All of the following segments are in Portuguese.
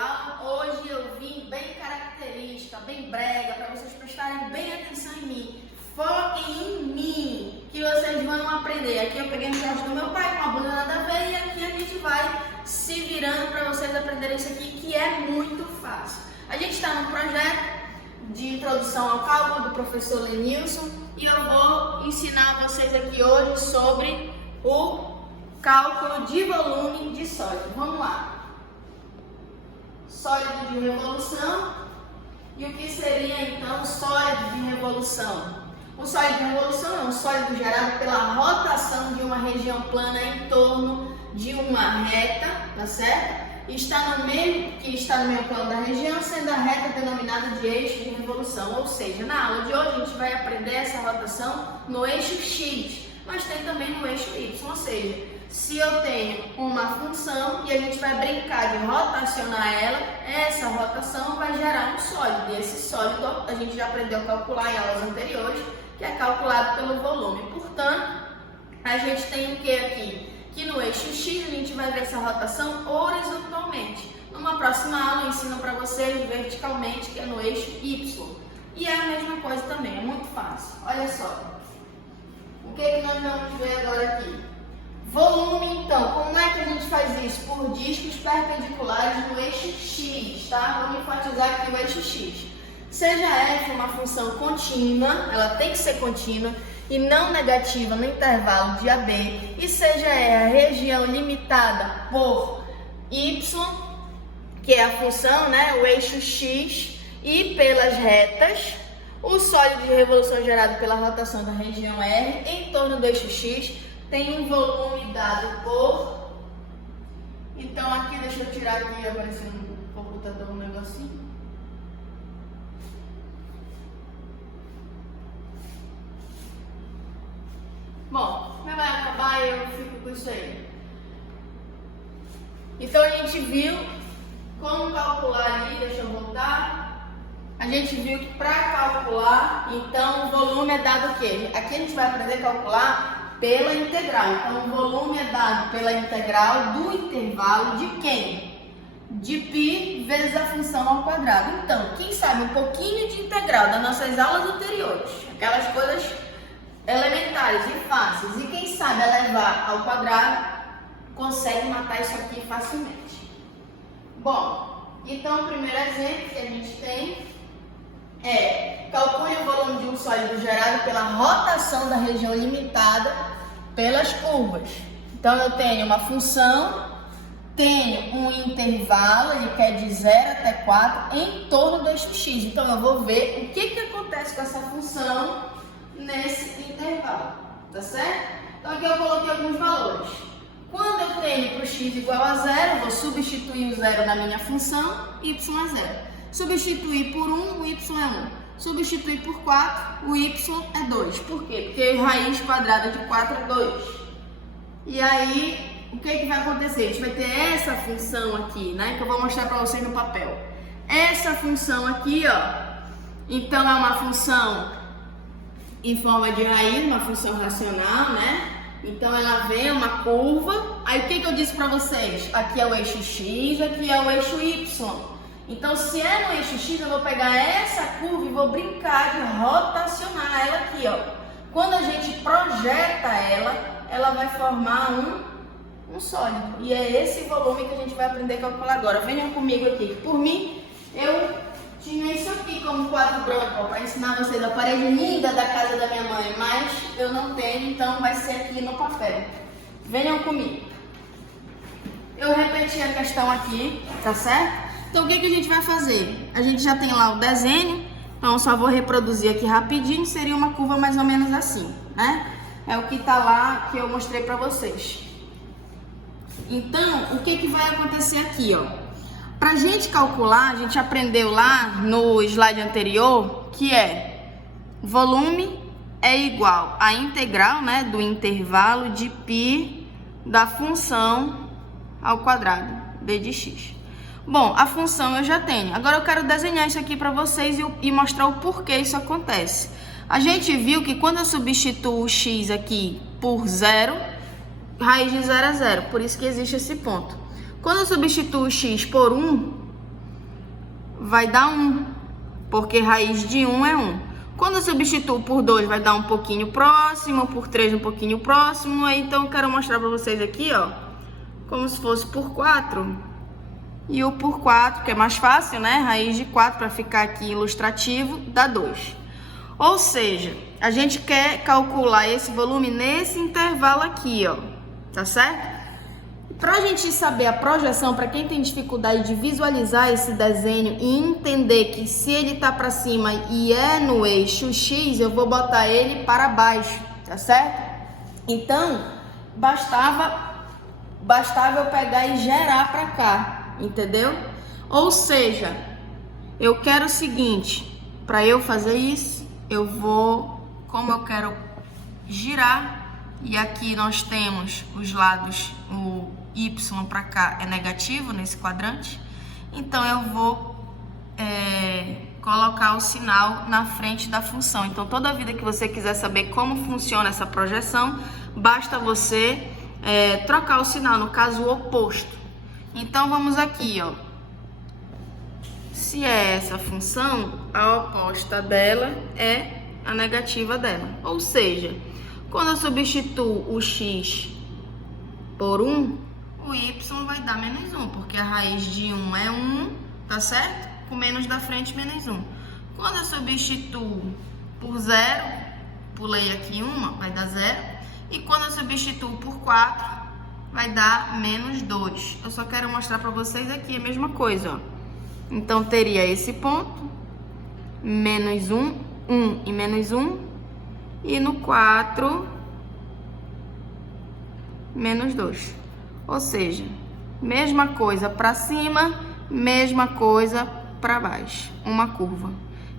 legal? Hoje eu vim bem característica, bem brega, para vocês prestarem bem atenção em mim. Foquem em mim, que vocês vão aprender. Aqui eu peguei um short do meu pai com a blusa nada a ver, e aqui a gente vai se virando para vocês aprenderem isso aqui, que é muito fácil. A gente está no projeto de introdução ao cálculo do professor Lenilson e eu vou ensinar vocês aqui hoje sobre o cálculo de volume de sólido. Vamos lá. Sólido de revolução. E o que seria então o sólido de revolução? O sólido de revolução é um sólido gerado pela rotação de uma região plana em torno de uma reta, tá certo? Está no meio plano da região, sendo a reta denominada de eixo de revolução. Ou seja, na aula de hoje a gente vai aprender essa rotação no eixo X, mas tem também no eixo Y. Ou seja, se eu tenho uma função e a gente vai brincar de rotacionar ela, essa rotação vai gerar um sólido. E esse sólido a gente já aprendeu a calcular em aulas anteriores, que é calculado pelo volume. Portanto, a gente tem o que aqui? Que no eixo X a gente vai ver essa rotação horizontalmente. Numa próxima aula eu ensino para vocês verticalmente, que é no eixo Y. E é a mesma coisa também, é muito fácil. Olha só. O que nós vamos ver agora aqui? Volume, então, como é que a gente faz isso? Por discos perpendiculares no eixo X, tá? Vamos enfatizar aqui o eixo X. Seja f uma função contínua, ela tem que ser contínua, e não negativa no intervalo de AB, e seja E a região limitada por Y, que é a função, né, o eixo X, e pelas retas, o sólido de revolução gerado pela rotação da região R em torno do eixo X tem um volume dado por... Então aqui, deixa eu tirar aqui, apareceu no computador um negocinho. Bom, vai acabar e eu fico com isso aí. Então a gente viu como calcular ali, deixa eu voltar. A gente viu que para calcular, então o volume é dado o quê? Aqui a gente vai aprender a calcular pela integral. Então o volume é dado pela integral do intervalo de quem? De π vezes a função ao quadrado. Então, quem sabe um pouquinho de integral das nossas aulas anteriores, aquelas coisas elementares e fáceis, e quem sabe elevar ao quadrado consegue matar isso aqui facilmente. Bom, então o primeiro exemplo que a gente tem é: calcule o volume de um sólido gerado pela rotação da região limitada pelas curvas. Então eu tenho uma função, tenho um intervalo, ele quer de 0 até 4 em torno do eixo X. Então eu vou ver o que acontece com essa função nesse intervalo, tá certo? Então aqui eu coloquei alguns valores. Quando eu tenho para o x igual a 0, eu vou substituir o 0 na minha função, y é 0. Substituir por 1, o y é 1. Substituir por 4, o y é 2. Por quê? Porque raiz quadrada de 4 é 2. E aí, o que vai acontecer? A gente vai ter essa função aqui, né? Que eu vou mostrar para vocês no papel. Essa função aqui, ó. Então é uma função em forma de raiz, uma função racional, né? Então ela vem uma curva. Aí o que eu disse para vocês? Aqui é o eixo X, aqui é o eixo Y. Então se é no eixo X, eu vou pegar essa curva e vou brincar de rotacionar ela aqui, ó. Quando a gente projeta ela vai formar um sólido. E é esse volume que a gente vai aprender a calcular agora. Venham comigo aqui. Por mim, eu tinha isso aqui como quadro branco para ensinar vocês a parede linda da casa da minha mãe, mas eu não tenho, então vai ser aqui no papel. Venham comigo. Eu repeti a questão aqui, tá certo? Então o que a gente vai fazer? A gente já tem lá o desenho, então eu só vou reproduzir aqui rapidinho, seria uma curva mais ou menos assim, né? É o que tá lá que eu mostrei para vocês. Então, o que vai acontecer aqui, ó? Para a gente calcular, a gente aprendeu lá no slide anterior que volume é igual à integral, né, do intervalo de π da função ao quadrado, d de x. Bom, a função eu já tenho. Agora eu quero desenhar isso aqui para vocês e mostrar o porquê isso acontece. A gente viu que quando eu substituo o x aqui por 0, raiz de 0 é 0, por isso que existe esse ponto. Quando eu substituo o x por 1, vai dar 1, porque raiz de 1 é 1. Quando eu substituo por 2, vai dar um pouquinho próximo, por 3 um pouquinho próximo. Aí, então, eu quero mostrar para vocês aqui, ó, como se fosse por 4. E o por 4, que é mais fácil, né? Raiz de 4, para ficar aqui ilustrativo, dá 2. Ou seja, a gente quer calcular esse volume nesse intervalo aqui, ó, tá certo? Para a gente saber a projeção, para quem tem dificuldade de visualizar esse desenho e entender que se ele tá para cima e é no eixo X, eu vou botar ele para baixo, tá certo? Então, bastava eu pegar e gerar para cá, entendeu? Ou seja, eu quero o seguinte, para eu fazer isso, eu vou, como eu quero girar, e aqui nós temos os lados, o Y para cá é negativo nesse quadrante, então eu vou colocar o sinal na frente da função. Então, toda vida que você quiser saber como funciona essa projeção, basta você trocar o sinal, no caso o oposto. Então, vamos aqui, ó. Se é essa função, a oposta dela é a negativa dela. Ou seja, quando eu substituo o x por 1, o y vai dar menos 1, porque a raiz de 1 é 1, tá certo? Com menos da frente, menos 1. Quando eu substituo por 0, pulei aqui uma, vai dar 0. E quando eu substituo por 4, vai dar menos 2. Eu só quero mostrar para vocês aqui a mesma coisa, ó. Então, teria esse ponto, menos 1, 1 e menos 1. E no 4, menos 2. Ou seja, mesma coisa para cima, mesma coisa para baixo. Uma curva.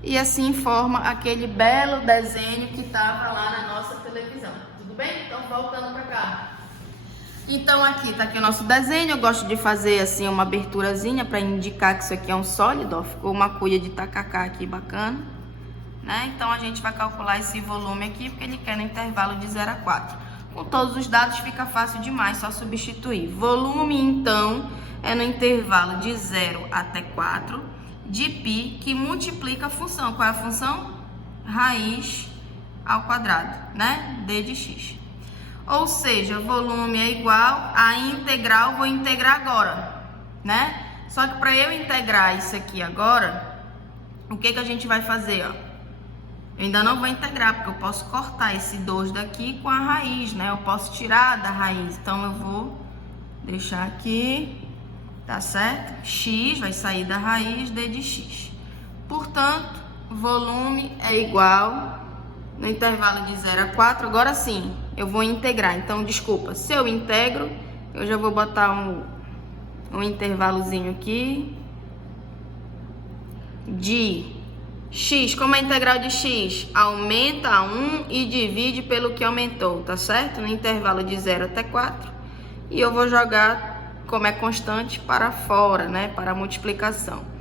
E assim forma aquele belo desenho que estava lá na nossa televisão. Tudo bem? Então, voltando para cá. Então, aqui tá aqui o nosso desenho. Eu gosto de fazer assim uma aberturazinha para indicar que isso aqui é um sólido, ó. Ficou uma cuia de tacacá aqui bacana, né? Então, a gente vai calcular esse volume aqui, porque ele quer no intervalo de 0 a 4. Com todos os dados fica fácil demais, só substituir. Volume, então, é no intervalo de 0 até 4 de π, que multiplica a função. Qual é a função? Raiz ao quadrado, né? D de x. Ou seja, volume é igual a integral, vou integrar agora, né? Só que para eu integrar isso aqui agora, o que a gente vai fazer, ó? Eu ainda não vou integrar, porque eu posso cortar esse 2 daqui com a raiz, né? Eu posso tirar da raiz, então eu vou deixar aqui, tá certo? X vai sair da raiz, D de x. Portanto, volume é igual, no intervalo de 0 a 4, agora sim, eu vou integrar. Então, desculpa, se eu integro, eu já vou botar um intervalozinho aqui de x. Como é a integral de x? Aumenta a 1 e divide pelo que aumentou, tá certo? No intervalo de 0 até 4. E eu vou jogar, como é constante, para fora, né? Para a multiplicação.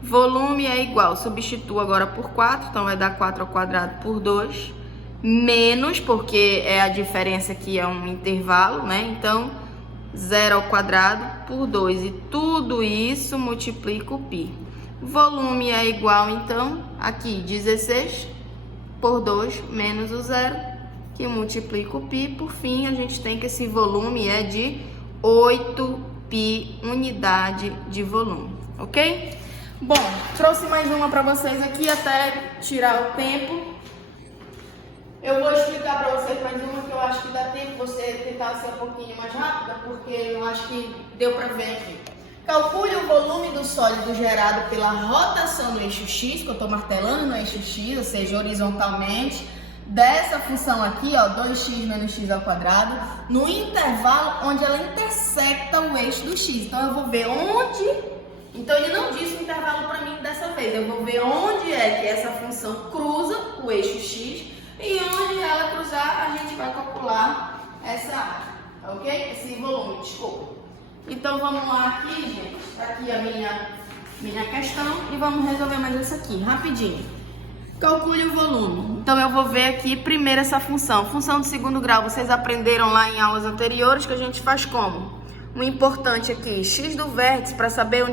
Volume é igual, substituo agora por 4, então vai dar 4 ao quadrado por 2. Menos, porque é a diferença aqui, é um intervalo, né? Então, 0 ao quadrado por 2. E tudo isso multiplica o π. Volume é igual, então, aqui, 16 por 2 menos o 0, que multiplica o π. Por fim, a gente tem que esse volume é de 8π unidade de volume, ok? Bom, trouxe mais uma para vocês aqui, até tirar o tempo. Eu vou explicar para vocês mais uma que eu acho que dá tempo você tentar ser um pouquinho mais rápida, porque eu acho que deu para ver aqui. Calcule o volume do sólido gerado pela rotação no eixo X, que eu estou martelando no eixo X, ou seja, horizontalmente, dessa função aqui, ó, 2x menos x ao quadrado, no intervalo onde ela intersecta o eixo do x. Então, eu vou ver onde... Então, ele não disse o intervalo para mim dessa vez. Eu vou ver onde é que essa função cruza o eixo x e onde ela cruzar, a gente vai calcular essa área, ok? Esse volume, desculpa. Então, vamos lá aqui, gente. Está aqui a minha questão e vamos resolver mais essa aqui, rapidinho. Calcule o volume. Então, eu vou ver aqui primeiro essa função. Função de segundo grau, vocês aprenderam lá em aulas anteriores que a gente faz como? O importante aqui, x do vértice, para saber onde